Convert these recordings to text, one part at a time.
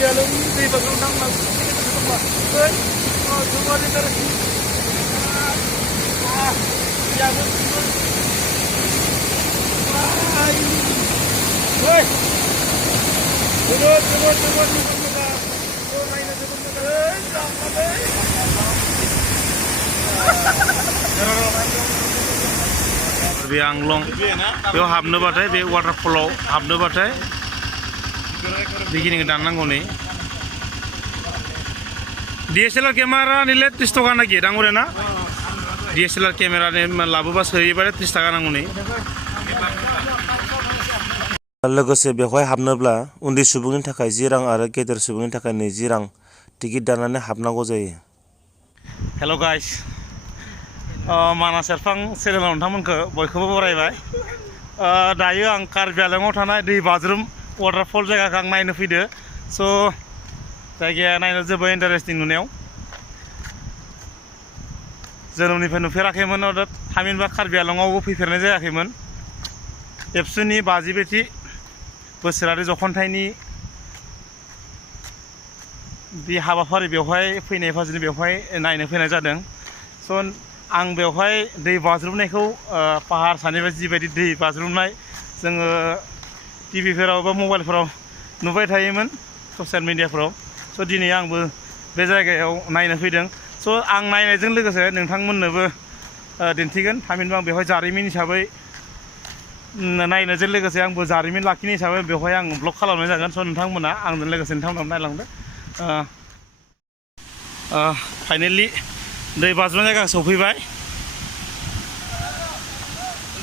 Karbialong di Bagong Nang semua di teras. Ya betul. Woi. Turun. Oh, mainnya Anglong बेयाव हाबनोबाथाय बे वाटारफलाव हाबनोबाथाय बेखिनिखौ दाननांगौ नै DSLR केमेरा निले 30 टाका नागि दांगरे ना DSLR केमेरा लाबोबा सोयोबा 30 टाका नांगौ नै लोगोसे बेवहाय हाबनोब्ला उन्दै सुबुंनि थाखाय 10 रां आरो गेदेर सुबुंनि थाखाय 20 रां टिकेट दाननानै हाबनांगौ जायो। हेल' गाइस मानास सेरफां चेनेलाव नोंथांमोनखौ बयखौबो बरायबाय दायो आं कार्बि आंलंआव थानाय दै बाज्रुम वाटारफल जायगाखौ आं नायनो फैदो स' जायगाया नायनो जोबोद इन्टारेस्टिं नुनायाव जोनोमनिफ्राय नुफेराखैमोन थामहिनबा कार्बि आंलंआवबो फैफेरनाय जायाखैमोन एबसुनि 50 बोसोरारि जखनथाइनि बे हाबाफारि बेवहाय फैनाय फाजिनो बेवहाय नायनो फैनाय जादों स' आं बेवहाय दै बाज्रुमनायखौ पाहार सानिफ्राय जिबायदि दै बाज्रुमनाय जोङो टिभिफोराव बा मबाइलफोराव नुबाय थायोमोन ससियेल मिडियाफोराव स' दिनै आंबो बे जायगायाव नायनो फैदों स' आं नायनायजों लोगोसे नोंथांमोननोबो दिन्थिगोन थामहिनबा आं बेवहाय जारिमिन हिसाबै नायनायजों लोगोसे आंबो जारिमिन लाखिनाय हिसाबै बेवहाय आं ब्लग खालामनाय जागोन स' नोंथांमोना आंजों लोगोसे नोंथांमोना नायलांदो फाइनेलि दै बाज्रुमनाय जायगायाव सफैबाय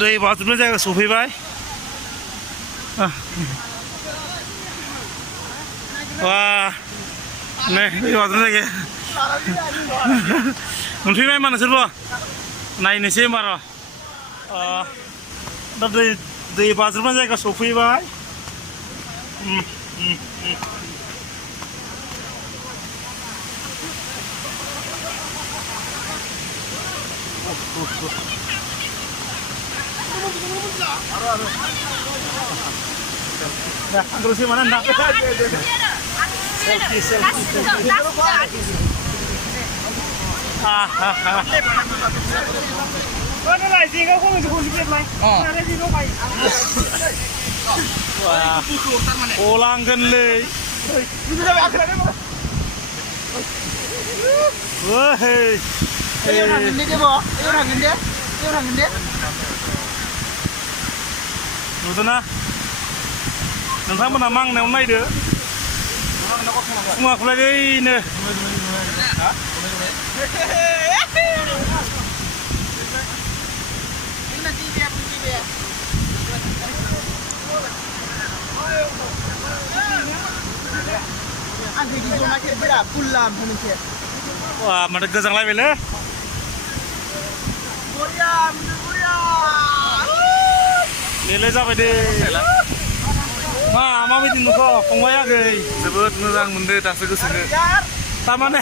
दै बाज्रुमनाय जायगायाव सफैबाय wah nih दै बाज्रुमनाय जायगाया मोनफैबाय मा नोंसोरबो नायनोसै होमबा र' दा दै बाज्रुमनाय जायगायाव सफैबाय Nah, terusin mana enggak? Selfie. Mana lagi sih kau ngomong sedikit lagi? Ada di rumah. Wah, ulang genle. Wah, hei. नुदोंना नोंथांमोना मांनायाव नायदो फुङाखौलायनो wah माथो गोजांलायबायलै Nilai जाबाय दे माबायदि नुखो फंबाय आगै जोबोद मोजां मोनदो दासो गोसोखौ तारमाने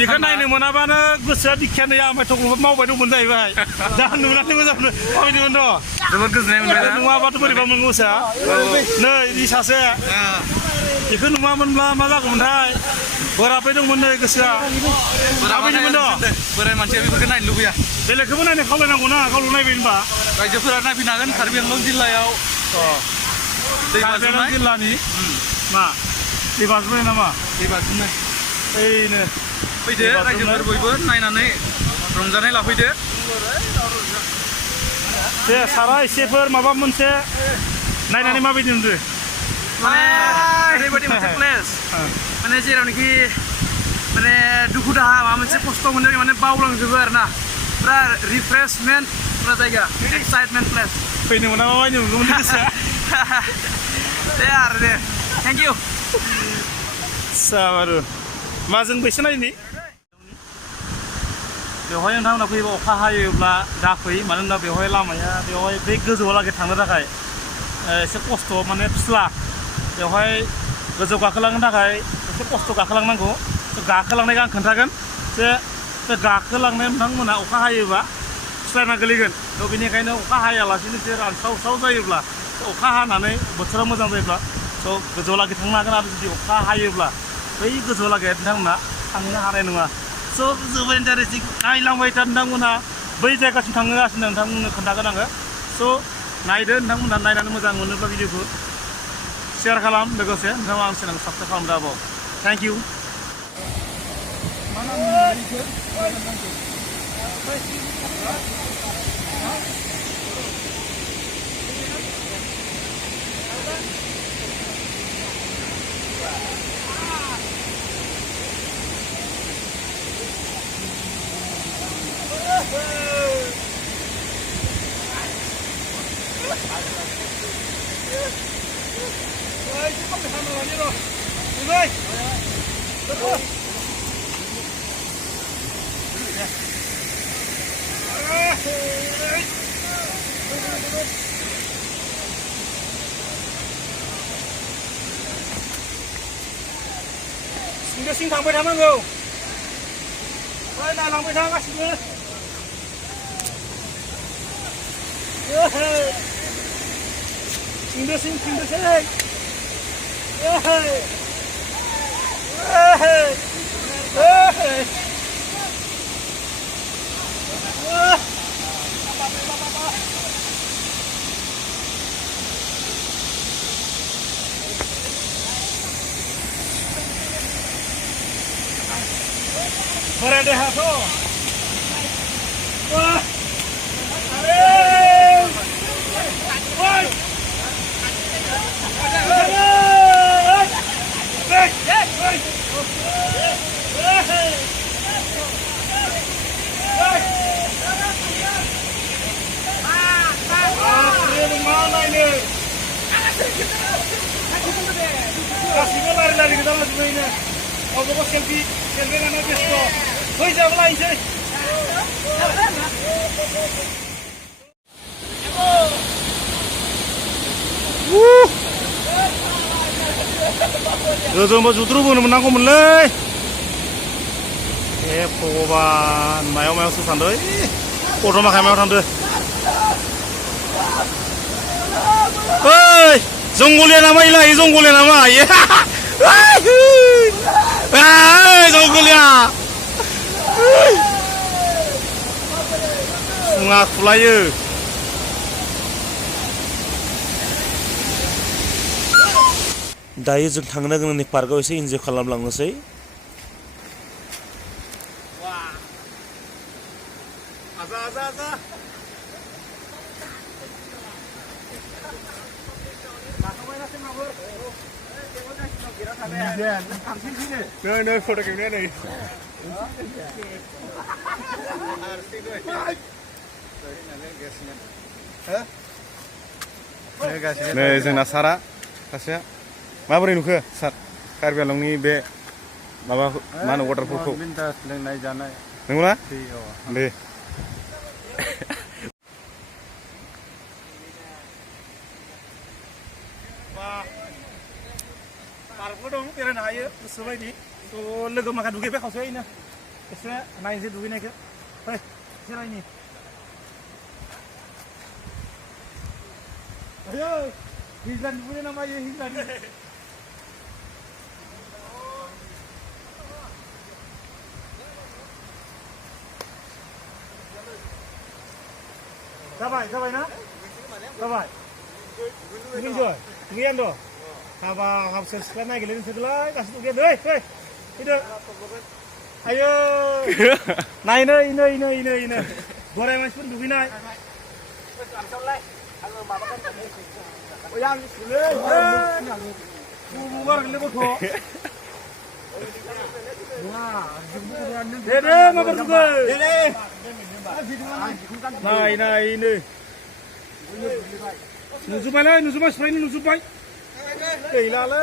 बेखौ नायनो मोनाबानो गोसोआ दिखायानो आमाय थख्ल'बो मावबाय दंमोन जाहैबाय दा नुनानै मोजां मोनो माबायदि मोनदों जोबोद गोजोननाय मोनबाय नङाबाथ' बोरैबा मोनगौ गोसोआ नै इ सासे बेखौ नुवामोनब्ला मा जागौमोनथाय बोराबै दंमोन नै गोसोआ माबायदि मोनदों बोराय मानसिया बेफोरखौ नायनो लुबैया बेलेगखौबो नायनो खावलायनांगौ ना गावल' नायबाय होनबा रायजोफोरा नायफैनो हागोन कार्बि आंलं जिल्लायाव कार्बि आंलं जिल्लानि मा दै बाज्रुमनाय नामा दै बाज्रुमनाय ओइनो फैदो रायजोफोर बयबो नायनानै रंजानाय लाफैदो दे सारा एसेफोर माबा मोनसे नायनानै माबायदि नुदो माने ओरैबायदि मोनसे प्लेस माने जेरावनोखि माने दुखु दाहा माबा मोनसे खस्थ' मोनो माने बावलांजोबो आरोना पुरा रिफ्रेशमेन्ट पुरा जायगा एक्साइटमेन्ट प्लेस फैनो मोना माबायदि नुगौमोन गोसोआ दे आरो दे थेंक इउ साबारु माजों बैसो नायनि बेवहाय नोंथांमोना फैयोबा अखा हायोब्ला दाफै मानो होनबा बेवहाय लामाया बेवहाय बे गोजौआलागै थांनो थाखाय एसे खस्थ' माने फिस्ला बेवहाय गोजौ गाखोलांनो थाखाय एसे खस्थ' गाखोलांनांगौ गाखोलांनायखौ आं खोन्थागोन जे बे गाखोलांनाय नोंथांमोना अखा हायोबा फिस्लायना गोलैगोन थ' बेनिखायनो अखा हायालासेनो एसे रानस्रावस्राव जायोब्ला अखा हानानै बोथोरा मोजां जायोब्ला स' गोजौलागै थांनो हागोन आरो जुदि अखा हायोब्ला बै गोजौलागै नोंथांमोना थांनो हानाय नङा स' जोबोर इन्टारेस्टिं नायलांबाय था नोंथांमोनहा बै जायगासिम थांगासिनो नोंथांमोननो खोन्थागोन आङो स' नायदो नोंथांमोनहा नायनानै मोजां मोनोब्ला भिडिअखौ शेयार खालाम लोगोसे नोंथाङा आंनि चेनेलखौ साबस्क्राइब खालामदो आब' थेंक इउ सिं थांबाय थानांगौ नायलांबाय था गासिबो थिंदोसै Para dejar todo. Wah. Woi. Mana ini? Kasih lari-lari ke dalam sebenarnya. Oh, pokok selfie kan habis tuh. Woi, siapa lagi sih? गोजौबा जुद्रुबोनो मोननांगौमोनलै ए भगबान मायावसो थांदो अट'मा मायाव थांदो ओइ जंगलिया नामा इलाय जंगलिया नामा जंगलिया सुङा खुलायो दायो जों थांनो गोनांनि पार्कआव एसे इन्जय खालामलांनोसै नै फट' खेबनाया नै नै जोंना सारा सासेया माबोरै नुखो सार कार्बि आंलंनि बे माबा मा होनो वाटारफलखौ लोंनाय जानाय नंगौना दे पार्कबो दं बेरायनो हायो गोसो बायदि थ' लोगो माखा दुगैबाय खावसेयैनो एसे नायनोसै दुगैनायखौ फै एसे नायनि आयो हिज्लानि दुगैनाय ना मायो हिज्लानि जाबाय ना जाबाय दुगैनोसै दुगैयान द' हाबसो सिख्ला नागिरलै नोंसोरलाय गासिबो दुगैयान दै फैदो आयो नायनो इनो बोराय मानसिफोर दुगैनाय दे माबार दुगै नायनो नुजोब्बाय स्प्रायनो नुजोब्बाय गैलालै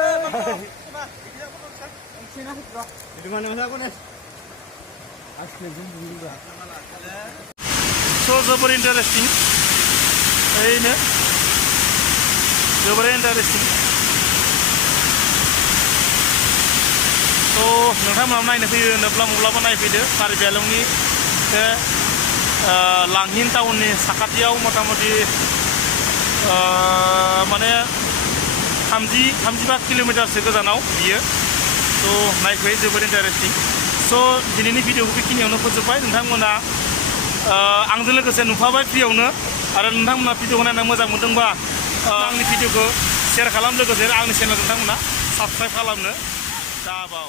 स' जोबोर इन्टारेस्टिं ओरैनो जोबोर इन्टारेस्टिं स' नोंथांमोनाबो नायनो फैयो होनोब्ला माब्लाबा नायफैदो कार्बि आंलंनि बे लांहिन टाउननि साखाथियाव मथा मथि माने 35 किल'मिटारसो गोजानाव बियो स' नायफै जोबोद इन्टारेस्टिं स' दिनैनि भिडिअखौ बेखिनियावनो फोजोबबाय नोंथांमोना आंजों लोगोसे नुफाबाय फ्रियावनो आरो नोंथांमोना भिडिअखौ नायना मोजां मोनदोंबा आंनि भिडिअखौ शेयार खालाम लोगोसे आंनि चेनेलखौ नोंथांमोना साबस्क्राइब खालामनो दाबाव